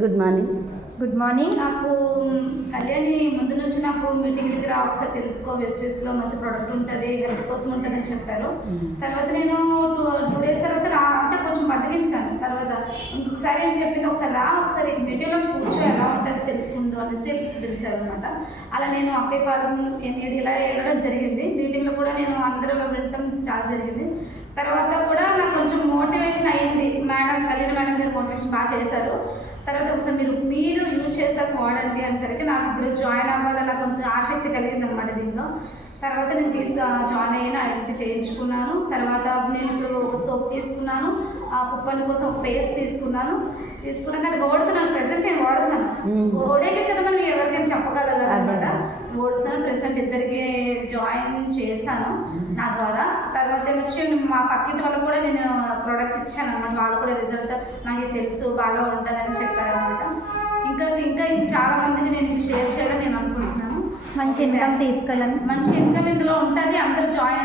Good morning. Good morning. నాకు కళ్యాణి ముందు నుంచి నాకు మీటింగ్ దగ్గర ఒకసారి తెలుసుకో, వెస్టేజ్లో మంచి ప్రోడక్ట్ ఉంటుంది, హెల్త్ కోసం ఉంటుంది అని చెప్పారు. తర్వాత నేను టూ డేస్ తర్వాత అంటే కొంచెం బతికించాను. తర్వాత ఇంకొకసారి ఏం చెప్పింది, ఒకసారి మీటింగ్లో కూర్చో ఎలా ఉంటుంది తెలుసుకుందు అనేసి పిలిచారు అనమాట. అలా నేను అక్కయ్యపాలెం ఇలా వెళ్ళడం జరిగింది. మీటింగ్లో కూడా నేను అందరూ వెళ్ళటం చాలా జరిగింది. తర్వాత కూడా నాకు కొంచెం మోటివేషన్ అయ్యింది. కళ్యాణి మేడం గారు మోటివేషన్ బాగా చేశారు. తర్వాత ఒకసారి మీరు యూజ్ చేశాక వాడండి అనేసరికి నాకు ఇప్పుడు జాయిన్ అవ్వాలని నాకు కొంచెం ఆసక్తి కలిగింది అనమాట దీంట్లో. తర్వాత నేను జాయిన్ అయ్యాను, ఐడెంటిటీ చేయించుకున్నాను. తర్వాత నేను ఇప్పుడు ఒక సోప్ తీసుకున్నాను, పుప్పని కోసం ఒక పేస్ట్ తీసుకున్నాక అది వాడుతున్నాను. ప్రెసెంట్ నేను వాడుతున్నాను. ఓడేకే కదా మనం ఎవరికైనా చెప్పగలగాలి అనమాట. వాడుతున్నాను. ప్రెసెంట్ ఇద్దరికి జాయిన్ చేశాను నా ద్వారా. తర్వాత వచ్చి మా పక్కింటి వాళ్ళకు కూడా నేను ప్రోడక్ట్ ఇచ్చాను అనమాట. వాళ్ళు కూడా రిజల్ట్ నాకు తెలుసు బాగా ఉంటుందని చెప్పారనమాట. ఇంకా చాలా మందికి నేను షేర్ చేయాలని నేను అనుకుంటున్నాను. మంచి ఇన్కమ్ తీసుకోవాలని, మంచి ఇన్కమ్ ఇందులో ఉంటుంది. అందరూ జాయిన్